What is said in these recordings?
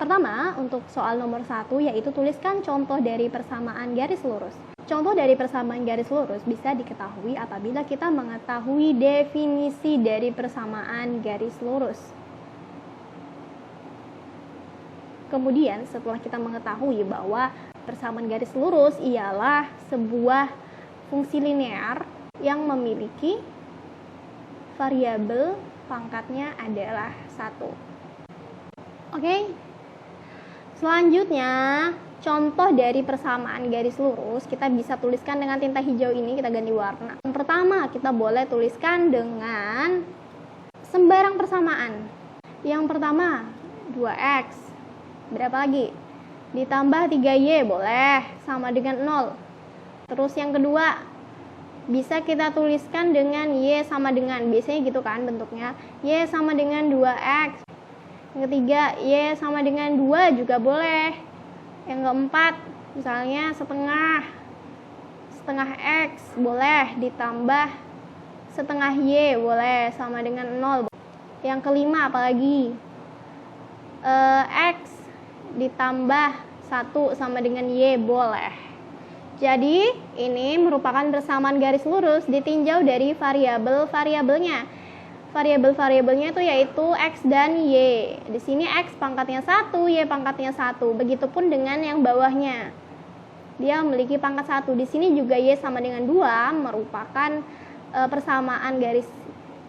Pertama, untuk soal nomor 1 yaitu tuliskan contoh dari persamaan garis lurus. Contoh dari persamaan garis lurus bisa diketahui apabila kita mengetahui definisi dari persamaan garis lurus. Kemudian setelah kita mengetahui bahwa persamaan garis lurus ialah sebuah fungsi linear yang memiliki variabel pangkatnya adalah 1. Oke. Selanjutnya, contoh dari persamaan garis lurus kita bisa tuliskan dengan tinta hijau ini, kita ganti warna. Yang pertama, kita boleh tuliskan dengan sembarang persamaan. Yang pertama, 2x. Berapa lagi? Ditambah 3y boleh, sama dengan 0. Terus yang kedua, bisa kita tuliskan dengan y sama dengan, biasanya gitu kan bentuknya, y sama dengan 2x. Yang ketiga, y sama dengan 2 juga boleh. Yang keempat, misalnya setengah x boleh, ditambah setengah y boleh, sama dengan 0. Yang kelima apalagi? X ditambah 1 sama dengan y boleh. Jadi, ini merupakan persamaan garis lurus ditinjau dari variabel-variabelnya. Variabel-variabelnya itu yaitu x dan y. Di sini x pangkatnya 1, y pangkatnya 1. Begitupun dengan yang bawahnya. Dia memiliki pangkat 1. Di sini juga y sama dengan 2 merupakan persamaan garis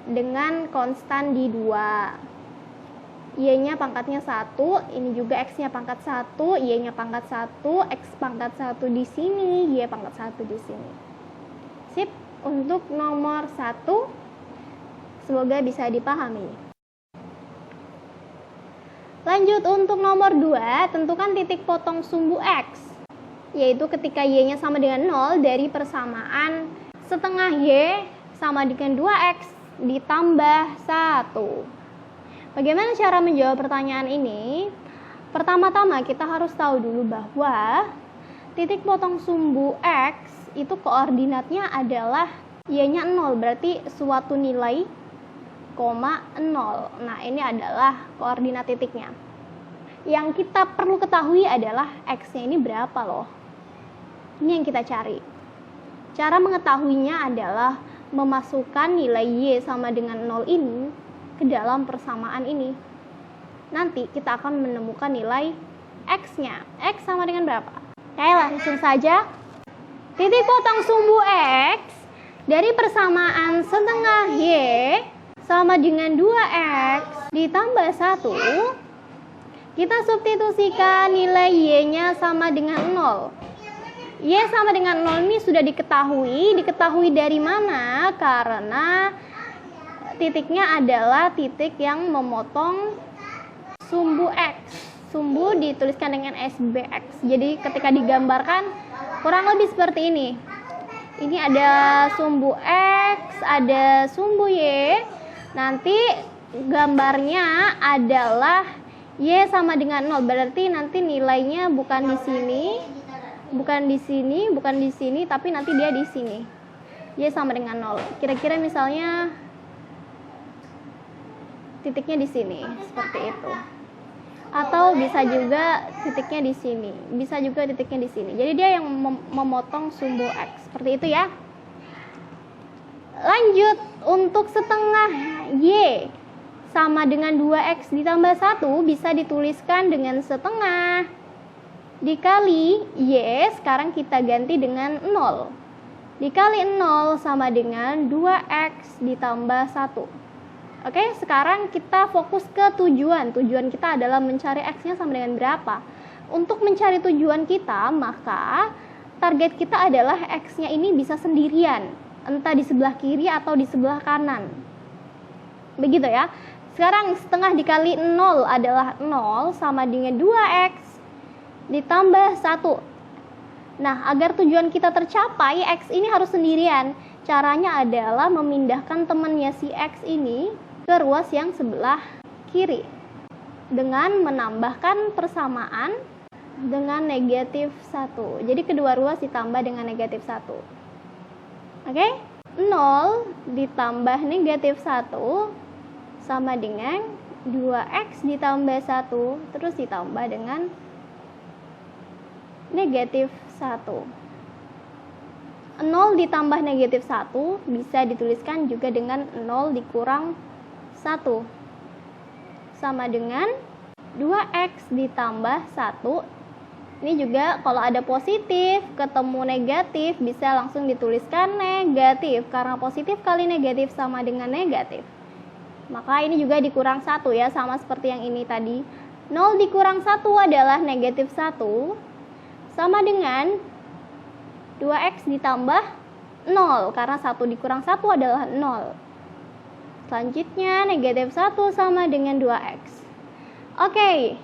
dengan konstan di 2. Y-nya pangkatnya 1, ini juga x-nya pangkat 1, y-nya pangkat 1, x pangkat 1 di sini, y pangkat 1 di sini. Sip, untuk nomor 1 semoga bisa dipahami. Lanjut untuk nomor 2, tentukan titik potong sumbu x, yaitu ketika y-nya sama dengan 0 dari persamaan setengah y sama dengan 2x ditambah 1. Bagaimana cara menjawab pertanyaan ini? Pertama-tama kita harus tahu dulu bahwa titik potong sumbu x itu koordinatnya adalah y-nya 0, berarti suatu nilai, 0. Nah, ini adalah koordinat titiknya. Yang kita perlu ketahui adalah x-nya ini berapa loh. Ini yang kita cari. Cara mengetahuinya adalah memasukkan nilai y sama dengan 0 ini ke dalam persamaan ini. Nanti kita akan menemukan nilai x-nya. X sama dengan berapa? Oke, langsung saja. Titik potong sumbu x dari persamaan setengah y sama dengan 2x ditambah 1. Kita substitusikan nilai y-nya sama dengan 0. Y sama dengan 0 ini sudah diketahui. Diketahui dari mana? Karena titiknya adalah titik yang memotong sumbu x. Sumbu dituliskan dengan SBX. Jadi ketika digambarkan kurang lebih seperti ini. Ini ada sumbu x, ada sumbu y. Nanti gambarnya adalah y sama dengan 0. Berarti nanti nilainya bukan di sini, bukan di sini, bukan di sini, tapi nanti dia di sini. Y sama dengan 0. Kira-kira misalnya titiknya di sini, seperti itu. Atau bisa juga titiknya di sini, bisa juga titiknya di sini. Jadi dia yang memotong sumbu x, seperti itu ya. Lanjut, untuk setengah y sama dengan 2x ditambah 1 bisa dituliskan dengan setengah dikali y, sekarang kita ganti dengan 0. Dikali 0 sama dengan 2x ditambah 1. Oke, sekarang kita fokus ke tujuan. Tujuan kita adalah mencari x-nya sama dengan berapa. Untuk mencari tujuan kita, maka target kita adalah x-nya ini bisa sendirian, entah di sebelah kiri atau di sebelah kanan. Begitu ya. Sekarang setengah dikali 0 adalah 0 sama dengan 2x ditambah 1. Nah, agar tujuan kita tercapai, x ini harus sendirian. Caranya adalah memindahkan temannya si x ini ke ruas yang sebelah kiri dengan menambahkan persamaan dengan negatif 1. Jadi kedua ruas ditambah dengan negatif 1. Oke? 0 ditambah negatif 1 sama dengan 2x ditambah 1 terus ditambah dengan negatif 1. 0 ditambah negatif 1 bisa dituliskan juga dengan 0 dikurang 1 sama dengan 2x ditambah 1. Ini juga kalau ada positif ketemu negatif bisa langsung dituliskan negatif, karena positif kali negatif sama dengan negatif. Maka ini juga dikurang 1 ya, sama seperti yang ini tadi. 0 dikurang 1 adalah negatif 1 sama dengan 2x ditambah 0, karena 1 dikurang 1 adalah 0. Selanjutnya negatif 1 sama dengan 2x. Oke,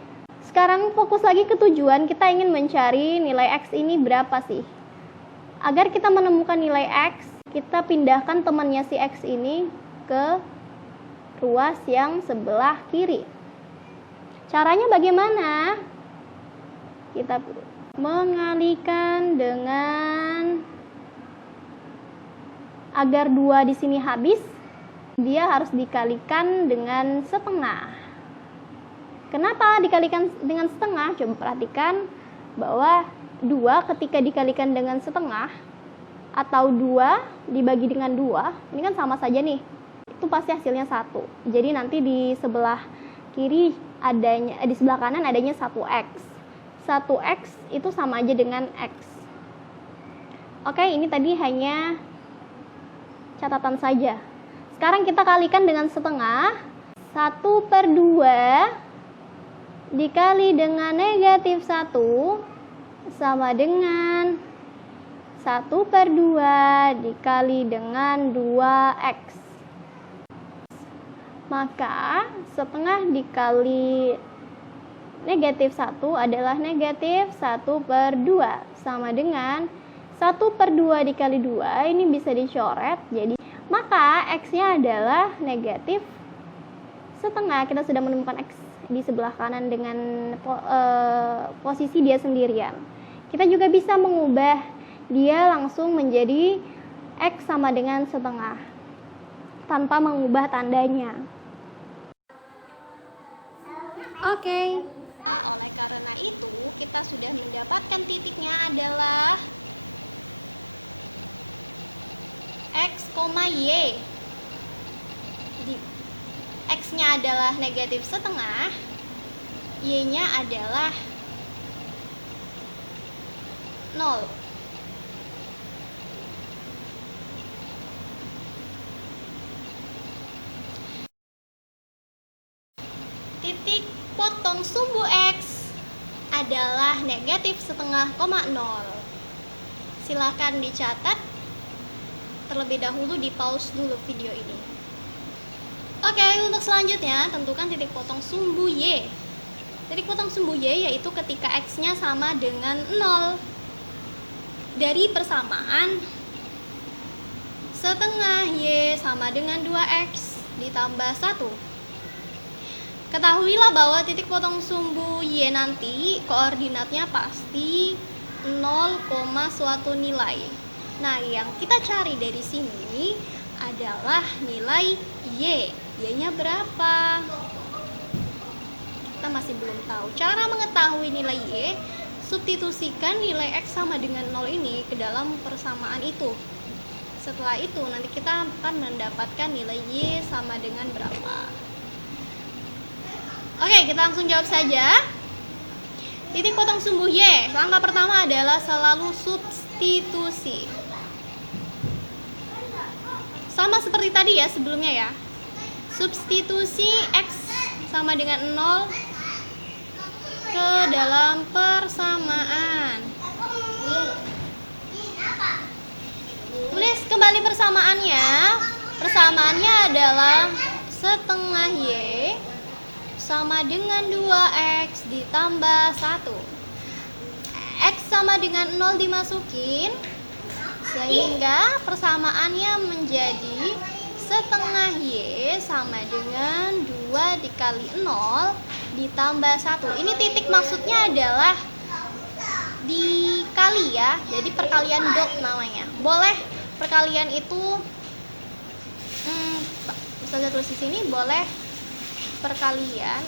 sekarang fokus lagi ke tujuan. Kita ingin mencari nilai x ini berapa sih. Agar kita menemukan nilai x, kita pindahkan temannya si x ini ke ruas yang sebelah kiri. Caranya bagaimana? Kita mengalihkan dengan, agar 2 di sini habis, dia harus dikalikan dengan setengah. Kenapa dikalikan dengan setengah? Coba perhatikan bahwa 2 ketika dikalikan dengan setengah atau 2 dibagi dengan 2, ini kan sama saja nih. Itu pasti hasilnya 1. Jadi nanti di sebelah kiri adanya, di sebelah kanan adanya 1x. 1x itu sama aja dengan x. Oke, ini tadi hanya catatan saja. Sekarang kita kalikan dengan setengah. 1/2 dikali dengan negatif 1 sama dengan 1/2 dikali dengan 2x. Maka setengah dikali negatif 1 adalah negatif 1/2 sama dengan 1/2 dikali 2, ini bisa dicoret. Jadi maka x-nya adalah negatif setengah. Kita sudah menemukan x di sebelah kanan dengan posisi dia sendirian. Kita juga bisa mengubah dia langsung menjadi x sama dengan setengah tanpa mengubah tandanya. Oke. Oleh karena itu, kita sudah mendapatkan titiknya adalah x, y. X-nya adalah negatif setengah, Y-nya adalah 0. Titik potong sumbu X adalah negatif setengah, 0. Silakan dicatat terlebih dahulu, di pause dulu video ini. Oke, untuk selanjutnya tentukan titik potong sumbu Y. Titik potong sumbu Y yaitu ketika X-nya sama dengan 0. Dari persamaan setengah Y sama dengan 2X ditambah 1. Ketahuilah bahwa titik potong sumbu Y nanti koordinatnya pasti 0, suatu nilai. Nah, yang kita cari dari sini adalah nilai Y. Y-nya berapa? Kita masih belum tahu. Cara mengetahui nilai Y, substitusikan nilai X sama dengan 0 ini ke dalam persamaan itu. Setelah itu nanti kita akan mendapatkan nilai Y sama dengan berapa. Oke, kita langsung jawab saja. Titik potong sumbu Y, langkah pertama adalah selalu substitusi. Sama seperti tadi ya sebelumnya ya. Substitusi X sama dengan 0 ke dalam persamaan. Tulis kembali persamaannya. Persamaannya adalah setengah Y sama dengan 2X ditambah 1. X sama dengan 0 dimasukin, sehingga persamaannya menjadi setengah Y sama dengan 2 dikali 0 ditambah 1. Ini titik maksudnya adalah dikali ya, jadi perkalian dot namanya. Boleh perkalian itu, Ustazah tulis di sini, boleh perkalian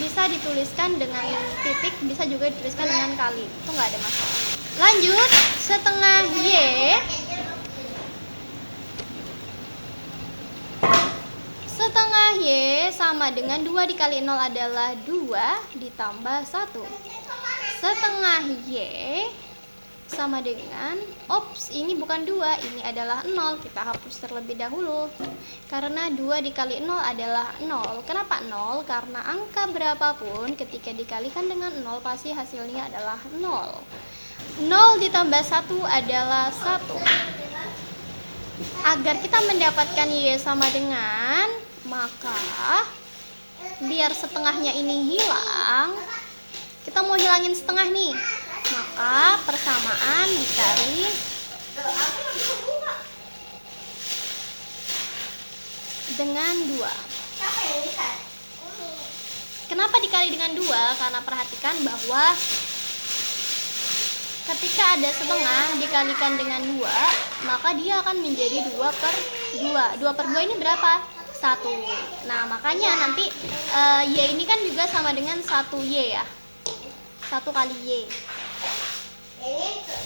bisa dituliskan dengan titik, bisa juga dituliskan dengan kali, itu nggak ada masalah. Lanjut, setengah Y sama dengan 2 dikali 0 adalah 2 ditambah 1. Setengah Y sama dengan, ini bukan 2, ini adalah 0. Kita hapus terlebih dahulu karena 2 dikali 0 adalah 0. Kenapa 0? Karena angka berapapun ketika dikalikan dengan 0 pasti hasilnya adalah 0. 0 ditambah 1 adalah 1. Agar kita mendapatkan Y sama dengan, maka biar setengahnya ini hilang, kita mau hilangin setengah nih, maka persamaan dikali dengan 2. Kenapa dikali dengan 2? Karena perhatikan bahwa ketika ada setengah dikalikan dengan 2, maka dia akan menjadi 2 per 2. 2 per 2 ini berapa? 1. Nah, makanya nanti Y ini kan juga sama dengan 1Y ya. 1 kali Y.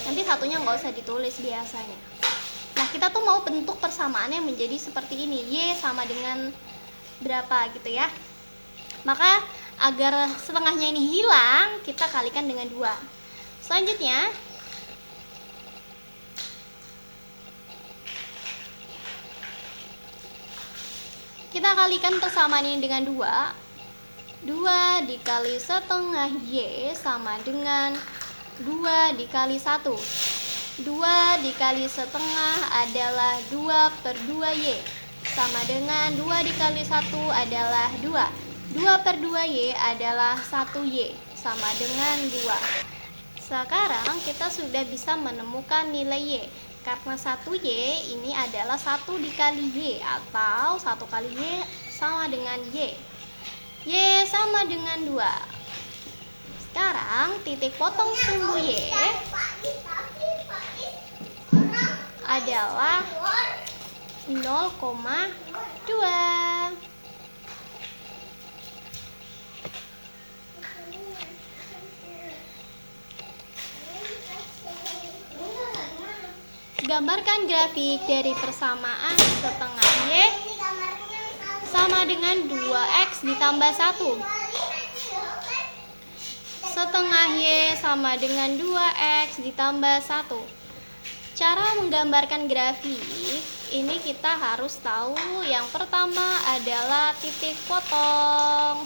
Nanti satunya nggak usah ditulis biasanya. Nah, kita tuh mau bentuk persamaannya menjadi seperti ini. Y sama dengan berapa gitu ya. Maka agar setengahnya ini hilang, kita kalikan dengan 2. Selanjutnya, kita kalikan persamaan ini dengan 2. 2 dikali setengah Y sama dengan 2 dikali 1. 2 dikali setengah adalah 2 per 2Y sama dengan 2 dikali 1 adalah 2. 2 per 2Y adalah 1Y sama dengan 2. Sekarang kita sudah bisa menemukan nilai Y. Karena 1Y ini adalah 1 dikali Y, atau 1 kali Y sama dengan Y. Y sama dengan 2. Sekarang titik potong sumbu Y adalah 0,2. Gambarkan grafik dari persamaan setengah Y sama dengan 2X ditambah 1. Setengah Y sama dengan 2X ditambah 1. Cara menggambarkan grafik ini kita harus tahu. Yang pertama adalah titik potong.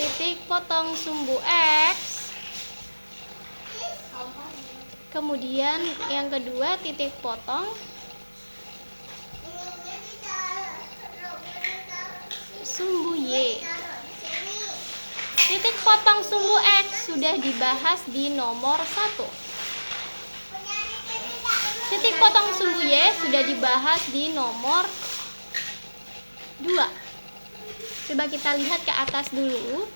Titik potong sumbu X. Kemudian yang kedua titik potong sumbu Y. Titik potong sumbu X sudah dibahas di nomor 1. Titik potong sumbu Y sudah dibahas di nomor 2. Coba kita lihat ke atas dulu.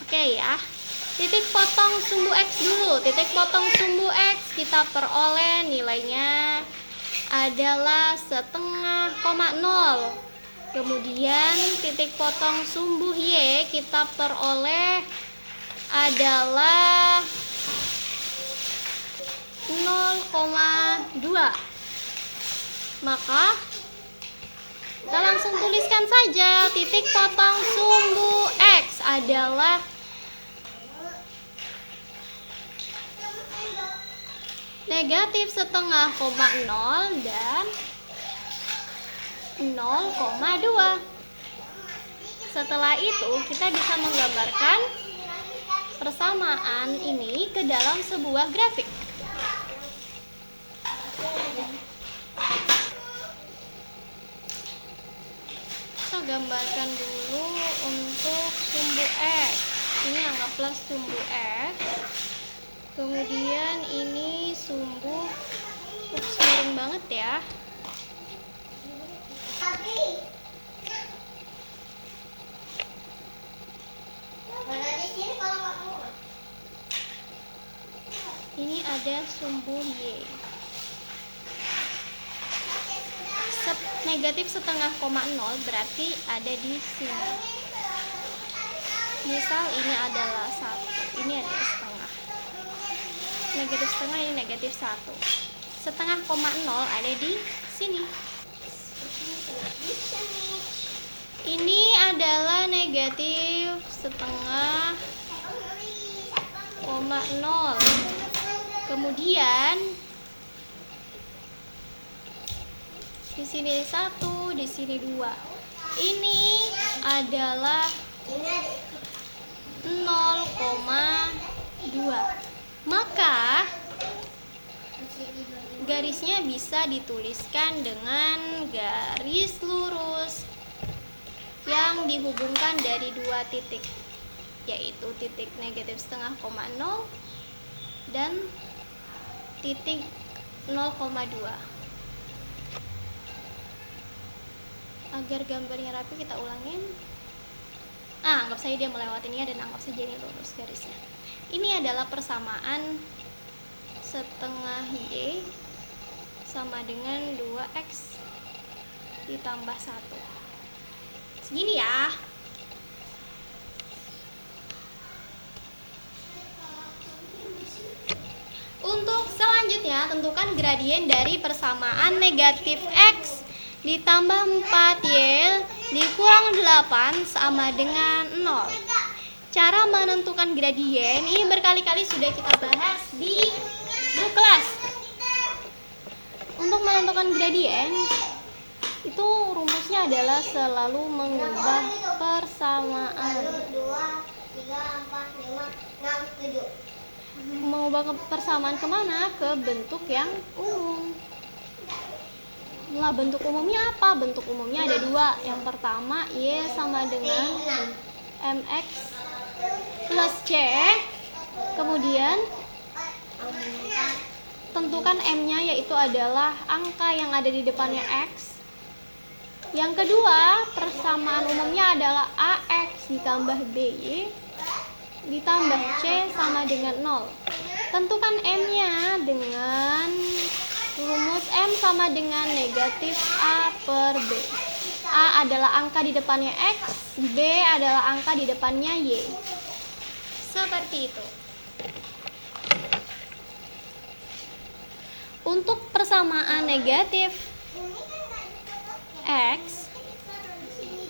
Oke ya. Titik potong sumbu X dulu. Titik potong sumbu X kita peroleh nilainya adalah setengah koma 0. Kemudian titik potong sumbu Y kita peroleh adalah 0,2. Maka kita langsung tuliskan saja titik potong sumbu X adalah negatif setengah koma 0 dan 0,2. Setelah itu kita bisa menggambarkan persamaan ini ke dalam sebuah grafik. Kita gambarkan dulu untuk sumbu X. Ini anggaplah sumbu X. Kemudian ini sumbu, miring banget ya. Ini ada sumbu Y. negatif setengah koma nol berarti ada di sini. Misal ini adalah 1, ini adalah setengah. Negatif setengah, ini negatif 1. Setengah koma nol ada di sini. Ini adalah negatif setengah koma nol. Kemudian di sini 1, di sini 2. Ini adalah 0,2. Maka garisnya bisa dituliskan dengan garis lurus yang dihubungkan dari 2 titik, yaitu titik negatif setengah koma nol dan titik 0,2. Agar gambarnya rapi kita ulangin. Anggap saja dia melewatinya dan anggap saja ini lurus garisnya. Ini adalah persamaan setengah Y sama dengan 2X ditambah 1. Segini ya. Untuk selanjutnya, tentukan gradien dari persamaan negatif X ditambah 4Y dikurang 8 sama dengan 0. Cara menentukan gradien ini berkali-kali sudah kita bahas di grup kelas. Untuk menentukan gradien itu rumusnya adalah selalu mengubah persamaan. Mengubah persamaan kemana? Ke bentuk yang umum. Nah, bentuk umumnya apa? Bentuk umumnya ada 2. Yang pertama, Y sama dengan MX plus C. Kemudian tentukan M-nya, yaitu adalah angka yang ada di depannya X. Yang kedua, persamaan umumnya adalah AX ditambah BY ditambah C sama dengan 0. Tentukan M-nya dengan rumus M sama dengan negatif A per B. A adalah angka di depannya X, B adalah angka di depannya Y. Seperti itu. Untuk persamaan negatif X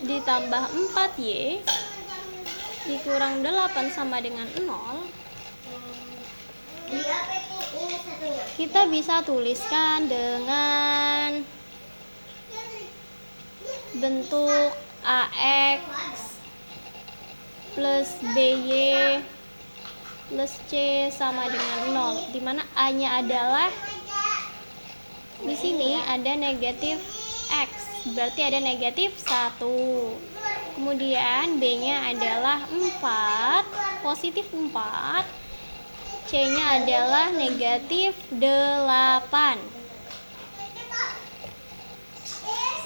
ditambah 4Y dikurang 8 sama dengan 0, kita bisa tuliskan dengan bentuk AX plus BY plus C sama dengan 0, di mana A-nya adalah di sini ada negatif X, berarti ada negatif 1. Kemudian B-nya adalah 4, positif 4. C-nya adalah negatif 8.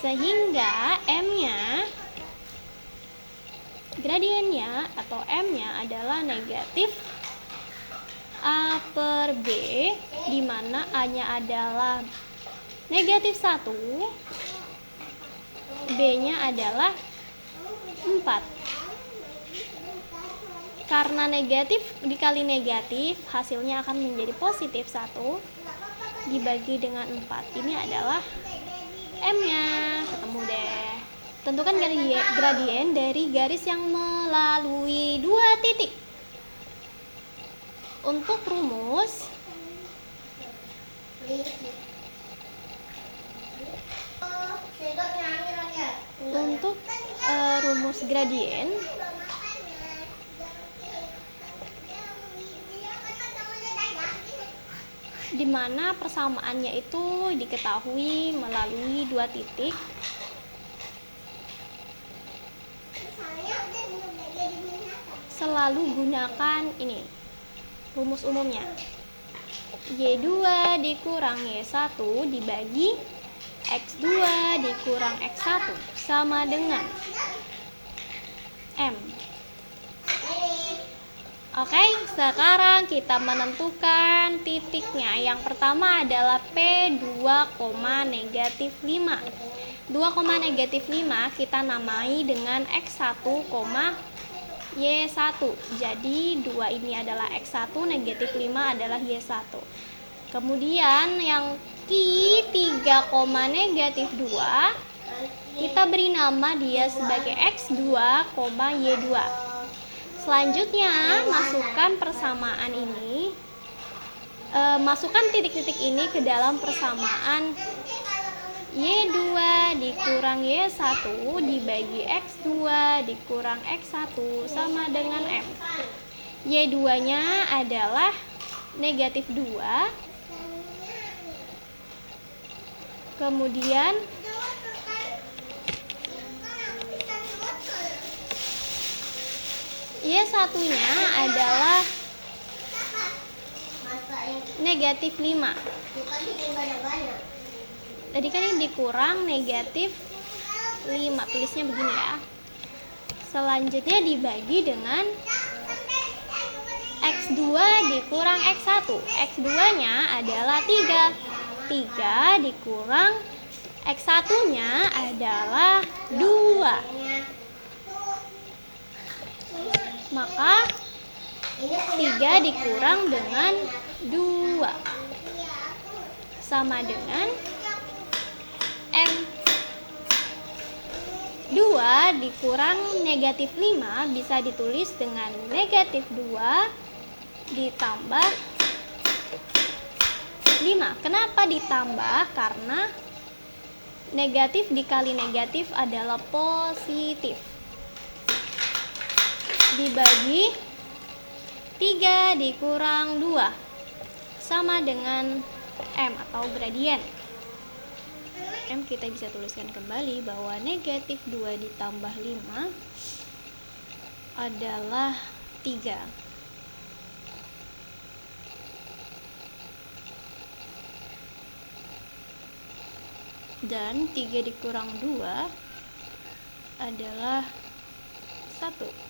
Sehingga M-nya, gradiennya atau M-nya adalah negatif A per B, di mana A-nya adalah negatif 1, B-nya adalah 4. Karena negatif dikali negatif, hasilnya akan menjadi positif 1 dibagi dengan 4. Ini adalah M-nya. Ketemu deh. Tentukan gradien dari garis yang melalui 2 titik. Untuk rumus rumus gradien di mana persamaannya itu diketahui melalui 2 titik. Selalu gunakan ini rumus umumnya, Y2 dikurang Y1 dibagi X2 dikurang X1 sama dengan M. Oke, sekarang kita menentukan titiknya. Yang pertama adalah P2, negatif 5. 2, negatif 5 kita namai dengan X1, Y1. Jadi 2 ini adalah X1, negatif 5 adalah Y1. Kemudian yang Q3, negatif 2 kita beri nama dia sebagai X2, Y2. Selanjutnya masukkan persamaan ini, masukkan titik-titik ini ke dalam persamaan Y2 dikurang Y1 dibagi X2 dikurang X1 sama dengan M. Y2 nya adalah negatif 2. Kemudian Y1 nya adalah negatif 5. Tadi kan ini dikurang negatif 5, tulisnya begini ya. Selanjutnya dibagi dengan X2 dikurang X1. X2 nya adalah 3. 3 dikurang X1 nya adalah 2. Maka 3 dikurang dengan 2 sama dengan M. 2 dikurang negatif 5 bisa ditulis dengan negatif 2 ditambah 5. Kenapa ditambah? Karena negatif dikali negatif adalah positif. Dibagi 3 dikurang 2 sama dengan M atau gradien. M kita bisa tuliskan kembali bahwa negatif 2 ditambah 5 adalah 3. Dan 3 dikurang 2 adalah 1.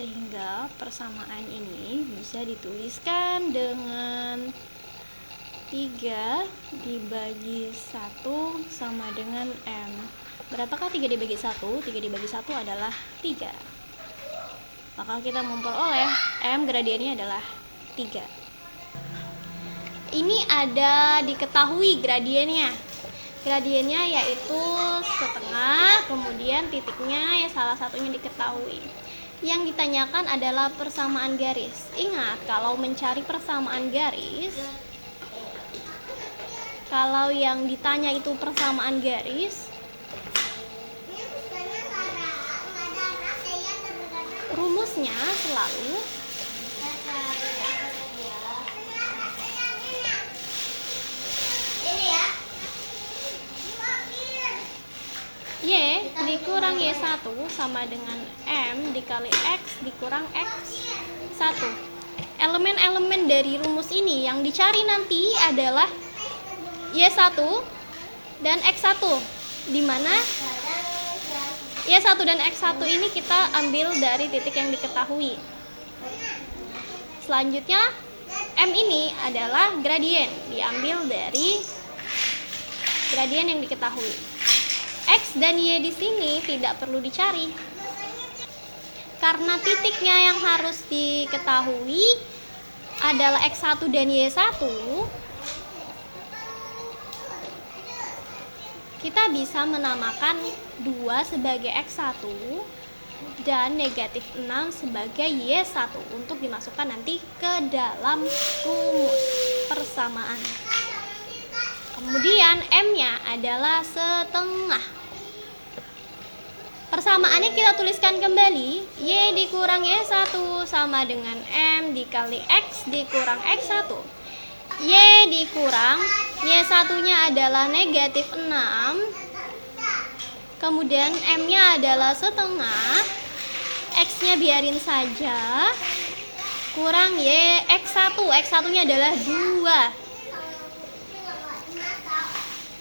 Sehingga persamaan ini bisa dituliskan dengan 3 dibagi 1 sama dengan M. Berapakah 3 dibagi 1? 3 dibagi 1 adalah 3. Maka kita memperoleh M gradiennya adalah 3. Ini ada diketahui gradiennya. Gradiennya yaitu setengah, kemudian titiknya ya salah satunya diketahui. Yang ditanyakan adalah persamaan garis. Ingat, kalau mencari persamaan garis, kalau yang ditanya itu persamaan garis, rumusnya selalu Y dikurang Y1 sama dengan M dikali X dikurang X1. Elemen-elemen dari rumus ini yang dicari nanti adalah Y1 dan X1, di mana Y1 dan X1 ini kita ambil dari titik yang diketahui. Selanjutnya M ini adalah gradien, diambil dari gradien yang diketahui. X dan Y di sini tidak perlu dicari. Karena titiknya yang harus diketahui adalah X1 dan Y1, kita bisa menamakan 2 sebagai X1 dan negatif 6 sebagai Y1 untuk dimasukkan nanti ke dalam rumus persamaan. Kemudian M-nya adalah setengah. Persamaannya kita tuliskan kembali, Y dikurang Y1 sama dengan M dikali X dikurang X1. Y dikurang Y1-nya adalah negatif 6. Kemudian M-nya adalah setengah. X-nya biarin saja. Kurang Y X1. X1-nya adalah 2.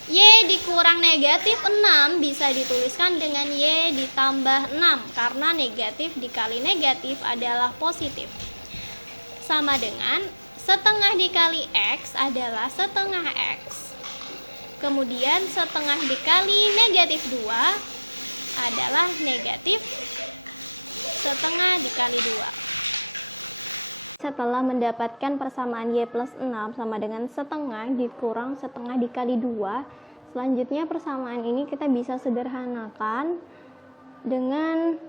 Y dikurang negatif 6 bisa dituliskan dengan Y ditambah 6 karena negatif dikali negatif adalah positif. Sama dengan setengah dikali X adalah setengah X. Kemudian setengah dikali negatif 2 adalah negatif setengah dikali 2. Setelah mendapatkan persamaan Y plus 6 sama dengan setengah dikurang setengah dikali 2, selanjutnya persamaan ini kita bisa sederhanakan dengan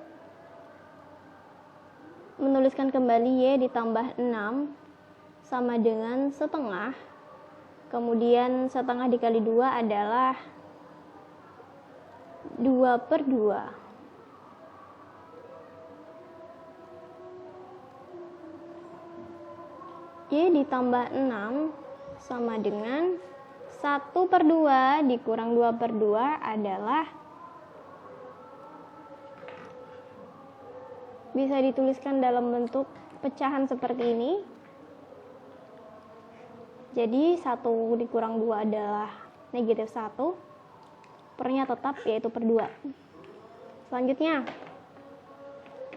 menuliskan kembali Y ditambah 6 sama dengan setengah. Kemudian setengah dikali 2 adalah 2/2. Y ditambah 6 sama dengan 1/2 dikurang 2/2 adalah, bisa dituliskan dalam bentuk pecahan seperti ini. Jadi 1 dikurang 2 adalah negatif 1. Pernya tetap yaitu per 2. Selanjutnya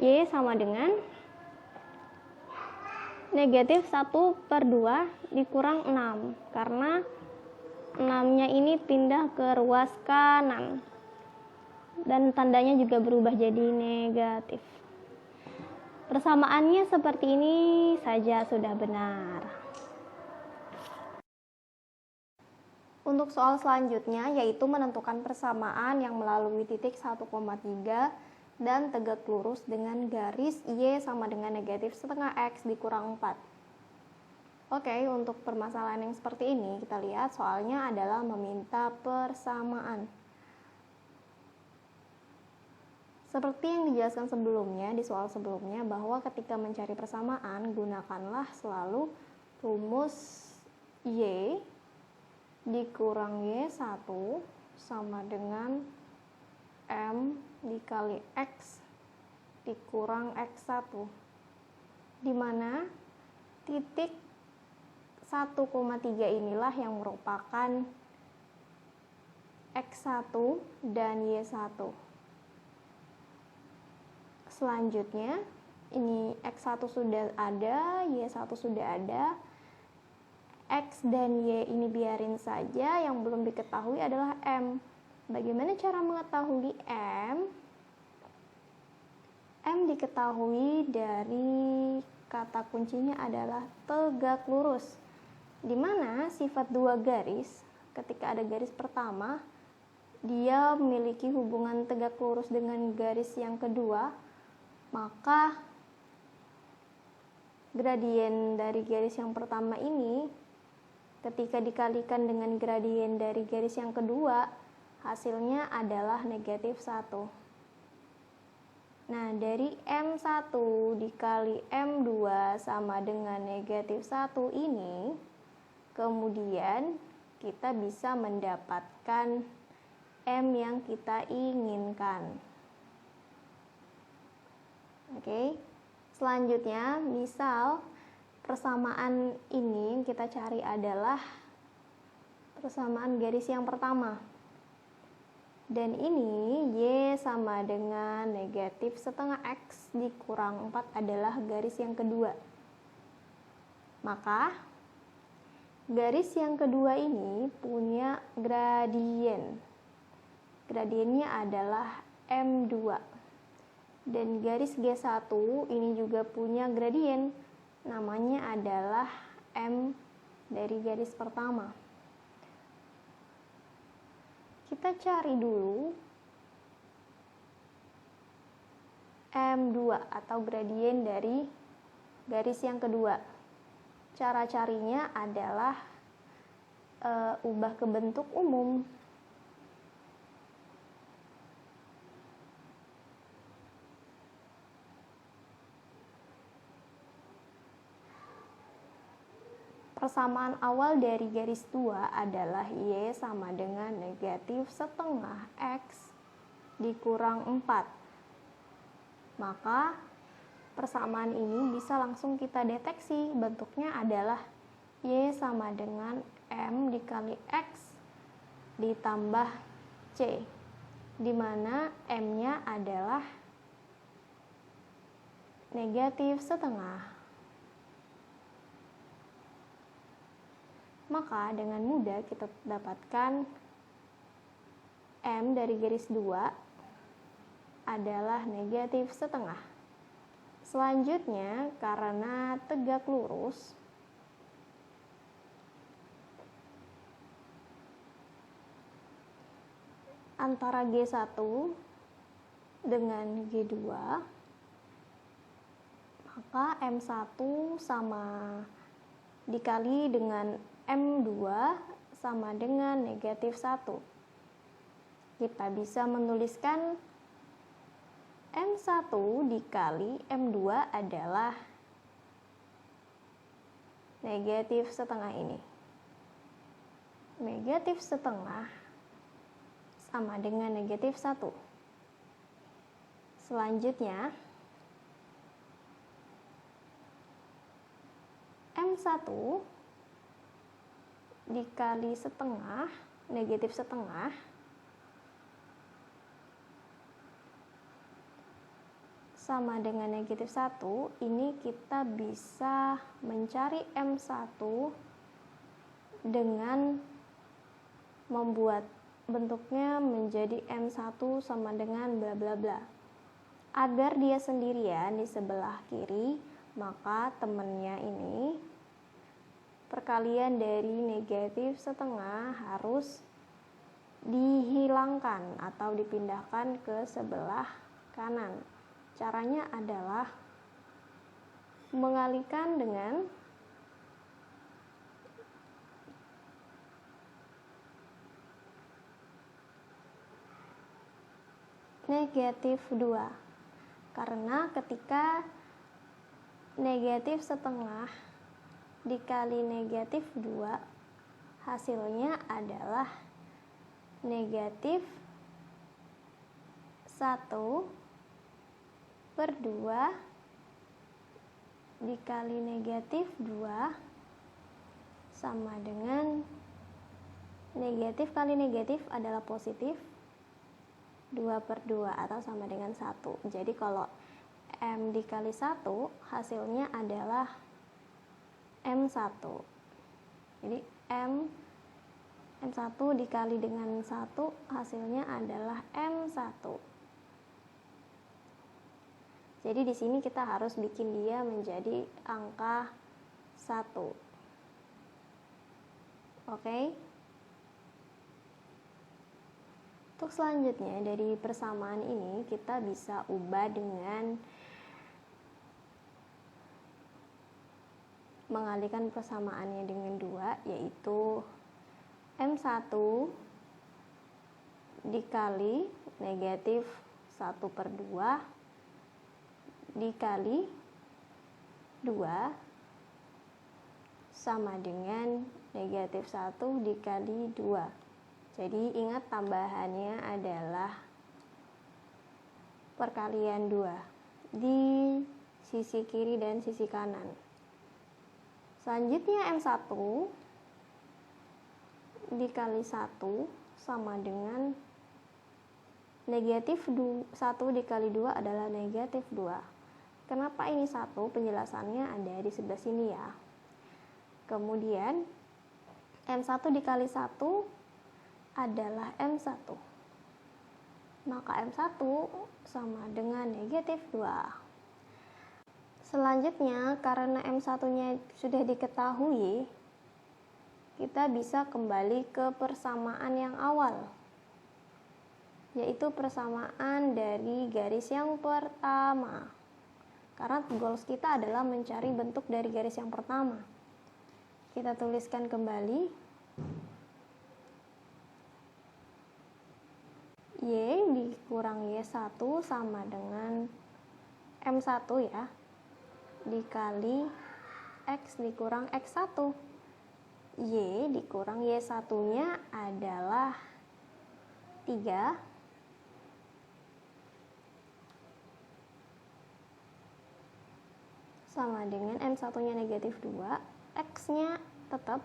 Y sama dengan negatif 1/2 dikurang 6 karena 6-nya ini pindah ke ruas kanan dan tandanya juga berubah jadi negatif. Persamaannya seperti ini saja sudah benar. Untuk soal selanjutnya yaitu menentukan persamaan yang melalui titik 1,3 dan tegak lurus dengan garis Y sama dengan negatif setengah X dikurang 4. Oke, untuk permasalahan yang seperti ini kita lihat soalnya adalah meminta persamaan. Seperti yang dijelaskan sebelumnya di soal sebelumnya bahwa ketika mencari persamaan gunakanlah selalu rumus Y dikurang Y1 sama dengan M dikali X dikurang X1, di mana titik 1,3 inilah yang merupakan X1 dan Y1. Selanjutnya ini X1 sudah ada, Y1 sudah ada, X dan Y ini biarin saja, yang belum diketahui adalah M. Bagaimana cara mengetahui M? M diketahui dari kata kuncinya adalah tegak lurus, di mana sifat dua garis, ketika ada garis pertama, dia memiliki hubungan tegak lurus dengan garis yang kedua, maka gradien dari garis yang pertama ini ketika dikalikan dengan gradien dari garis yang kedua, hasilnya adalah negatif 1. Nah, dari M1 dikali M2 sama dengan negatif 1 ini, kemudian kita bisa mendapatkan M yang kita inginkan. Oke, selanjutnya misal persamaan ini yang kita cari adalah persamaan garis yang pertama. Dan ini Y sama dengan negatif setengah X dikurang 4 adalah garis yang kedua. Maka garis yang kedua ini punya gradien. Gradiennya adalah M2. Dan garis G1 ini juga punya gradien. Namanya adalah M dari garis pertama. Kita cari dulu M2 atau gradien dari garis yang kedua. Cara carinya adalah ubah ke bentuk umum. Persamaan awal dari garis 2 adalah Y sama dengan negatif setengah X dikurang 4. Maka persamaan ini bisa langsung kita deteksi. Bentuknya adalah Y sama dengan M dikali X ditambah C, di mana M-nya adalah negatif setengah. Maka dengan mudah kita dapatkan M dari garis 2 adalah negatif setengah. Selanjutnya, karena tegak lurus, antara G1 dengan G2, maka M1 sama dikali dengan M2 sama dengan negatif 1. Kita bisa menuliskan M1 dikali M2 adalah negatif setengah ini. Negatif setengah sama dengan negatif 1. Selanjutnya, M1 dikali setengah, negatif setengah, sama dengan negatif 1. Ini kita bisa mencari M1 dengan membuat bentuknya menjadi M1 sama dengan bla bla bla. Agar dia sendirian di sebelah kiri, maka temennya ini perkalian dari negatif setengah harus dihilangkan atau dipindahkan ke sebelah kanan. Caranya adalah mengalihkan dengan negatif 2, karena ketika negatif setengah dikali negatif 2 hasilnya adalah negatif 1/2 dikali negatif 2 sama dengan negatif kali negatif adalah positif, 2/2 atau sama dengan 1. Jadi kalau M dikali 1 hasilnya adalah M1. Jadi M1 dikali dengan 1 hasilnya adalah M1. Jadi di sini kita harus bikin dia menjadi angka 1. Oke? Untuk selanjutnya dari persamaan ini kita bisa ubah dengan mengalihkan persamaannya dengan 2, yaitu M1 dikali negatif 1/2 dikali 2 sama dengan negatif 1 dikali 2. Jadi ingat tambahannya adalah perkalian 2 di sisi kiri dan sisi kanan. Selanjutnya M1 dikali 1 sama dengan negatif 1 dikali 2 adalah negatif 2. Kenapa ini 1? Penjelasannya ada di sebelah sini ya. Kemudian M1 dikali 1 adalah M1. Maka M1 sama dengan negatif 2. Selanjutnya, karena M1-nya sudah diketahui, kita bisa kembali ke persamaan yang awal, yaitu persamaan dari garis yang pertama. Karena goals kita adalah mencari bentuk dari garis yang pertama. Kita tuliskan kembali Y dikurang Y1 sama dengan M1 ya, dikali X dikurang X1. Y dikurang Y1 nya adalah 3 sama dengan M1 nya negatif 2, X nya tetap,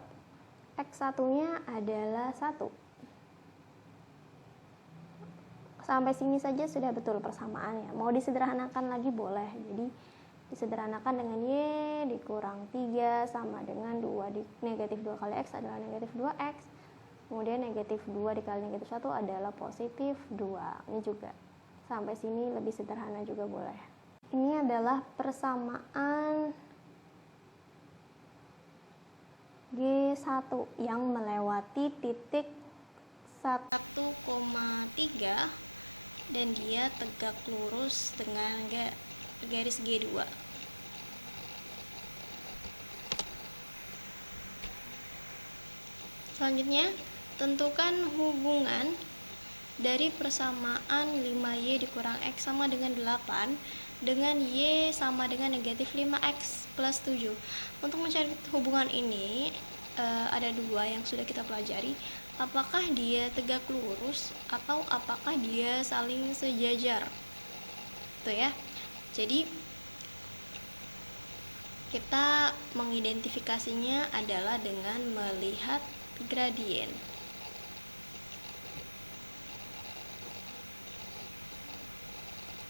X1 nya adalah 1. Sampai sini saja sudah betul persamaannya. Mau disederhanakan lagi boleh. Jadi disederhanakan dengan Y dikurang 3 sama dengan 2 negatif 2 kali X adalah negatif 2X. Kemudian negatif 2 dikali negatif 1 adalah positif 2. Ini juga sampai sini lebih sederhana juga boleh. Ini adalah persamaan G1 yang melewati titik 1,3 dan dia tegak lurus dengan garis G2. Selanjutnya, tentukan hubungan dari persamaan 5Y dikurang X sama dengan 8 dengan Y sama dengan negatif 5X plus 7. Untuk mencari hubungan ini ada dua yang sudah kita pelajari. Apakah dia tegak lurus atau apakah dia saling sejajar? Tuh ya. Jadi kita mengidentifikasinya adalah dengan melihat gradien.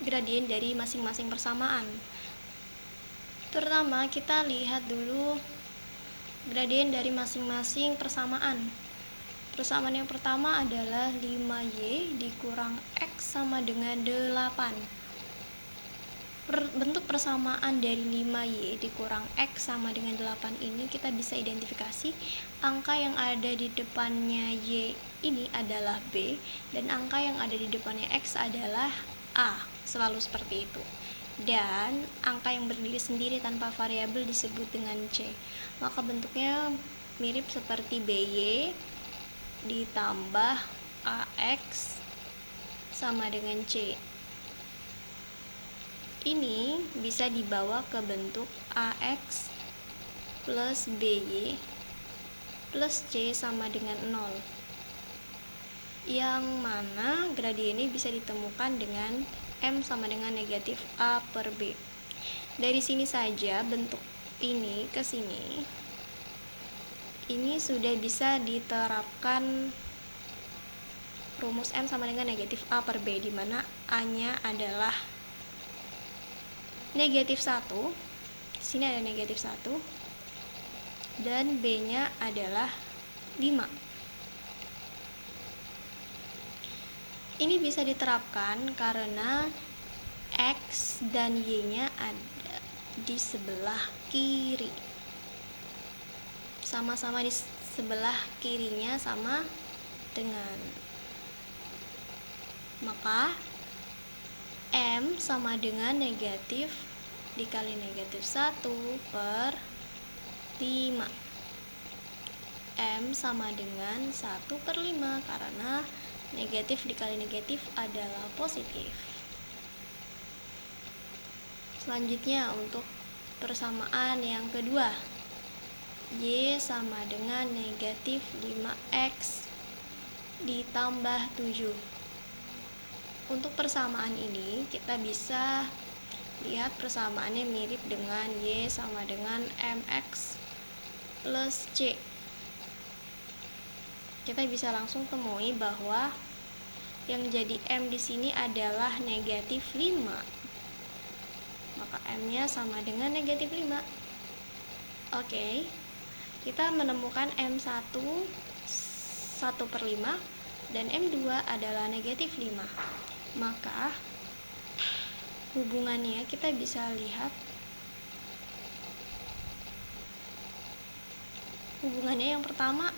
Gradien dari masing-masing persamaan. Terutama kita lihat dulu gradien dari masing-masing persamaan. Persamaan yang pertama adalah 5Y dikurang X sama dengan 8. Bentuk persamaan dari 5Y dikurang X sama dengan 8 ini kita bisa identifikasi angka yang ada di depannya Y ini adalah B dan angka yang ada di depannya X adalah A, selalu seperti itu. Dan angka yang berdiri sendiri tanpa variabel disebut dengan C. Maka bentuknya mirip seperti BY ditambah AX sama dengan C. Ini bisa dibawa ke bentuk AX plus BY plus C sama dengan 0, yang mana gradien ini bisa ditemukan dengan M sama dengan negatif A per B. Dari sini saja bentuk ini ke sini ini sudah bisa diterapkan rumus M sama dengan negatif A per B, di mana A-nya adalah negatif 1, sini ada negatif 1, dan B-nya adalah 5. Ini bisa diterapkan karena X dan Y-nya ada di sebelah kiri. Sama-sama di sebelah kirinya sama dengan, maka M sama dengan negatif dikali negatif 1 per 5. M sama dengan 1 per 5 karena negatif dikali negatif adalah positif. Selanjutnya untuk persamaan yang kedua, Y sama dengan negatif 5X ditambah 7. Untuk persamaan ini kita bisa lihat persamaannya mirip dengan Y sama dengan MX plus C. Kita bisa langsung temui bahwa yang jadi M di sini adalah negatif 5. Maka M-nya sama dengan negatif 5. Oke. Kita menemukan M1 1 per 5 dan M2 adalah negatif 5. Maka hubungannya kita bisa lihat hubungannya yang pertama,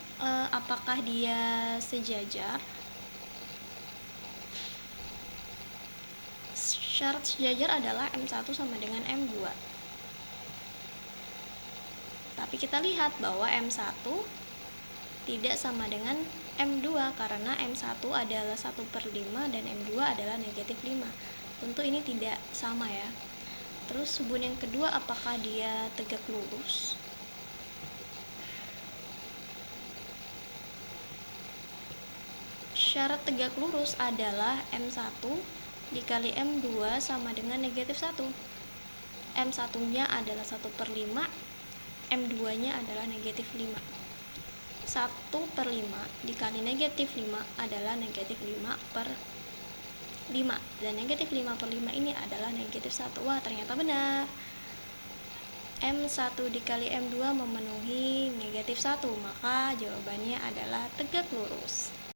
apakah dia sejajar. Syarat sejajar adalah M1 sama dengan M2. Tapi kita lihat bahwa M1 tidak sama dengan M2 karena M1 adalah 1 per 5 dan M2 adalah negatif 5. Tentu ini tidak sama ya. Terus hubungan yang kedua, apakah dia tegak lurus? Syarat tegak lurus adalah M1 dikali M2 sama dengan negatif 1. M1-nya adalah 1 per 5, M2-nya adalah negatif 5. 1 per 5 dikali negatif 5 adalah negatif 5 per 5, dan negatif 5/5 ini adalah negatif 1. Wah, ternyata benar. M1 dikali M2 memenuhi negatif 1, maka jawabannya adalah tegak lurus.